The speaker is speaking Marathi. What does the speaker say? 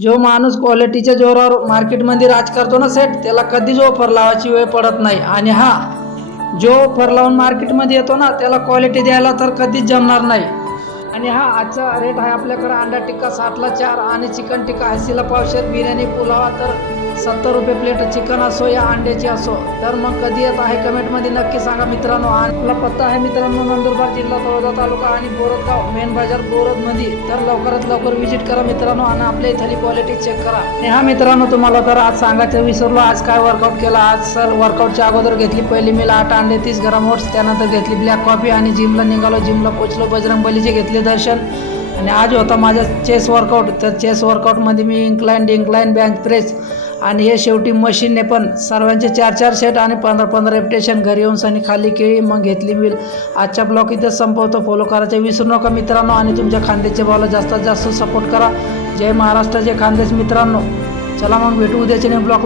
जो माणूस क्वालिटीच्या जोरावर मार्केटमध्ये राज करतो ना सेट, त्याला कधीच ऑफर लावायची वेळ पडत नाही. आणि हा जो ऑफर लावून मार्केटमध्ये येतो ना, त्याला क्वालिटी द्यायला तर कधीच जमणार नाही. आणि हा आजचा रेट आहे आपल्याकडे अंडा टिक्का 60ला 4 आणि चिकन टिक्का 80ला पावशेर. बिर्याणी पुलावा तर 70 रुपये प्लेट. चिकन असो या अंड्याची असो. तर मग कधी येत आहे कमेंटमध्ये नक्की सांगा मित्रांनो. आपला पत्ता आहे मित्रांनो नंदुरबार जिल्हा तळोदा तालुका आणि बोरदगाव मेन बाजार बोरदमध्ये. तर लवकरात लवकर व्हिजिट करा मित्रांनो आणि आपल्या इथली क्वालिटी चेक करा. आणि हा मित्रांनो तुम्हाला तर आज सांगायचं विसरलो, आज काय वर्कआउट केला. आज सर वर्कआउटच्या अगोदर घेतली पहिली मील 8 अंडे 30 ग्राम ओट्स, त्यानंतर घेतली ब्लॅक कॉफी आणि जिमला निघालो. जिमला पोचलो, बजरंगबलीचे घेतले दर्शन. आणि आज होता माझा चेस वर्कआउट. तर चेस वर्कआउटमध्ये मी इन्क्लाइन डिक्लाइन बँच प्रेस आणि हे शेवटी मशीनने पण सर्वांचे 4-4 सेट आणि 15-15 रेप्टेशन. घरी येऊन सनी खाली केळी मग घेतली मील. आजचा ब्लॉग इथेच संपवतो. फॉलो करायचं विसरू नका मित्रांनो आणि तुमच्या खानदेशच्या भावाला जास्तीत जास्त सपोर्ट करा. जय महाराष्ट्र, जय खानदेश मित्रांनो. चला मग भेटू उद्याच्या ब्लॉग.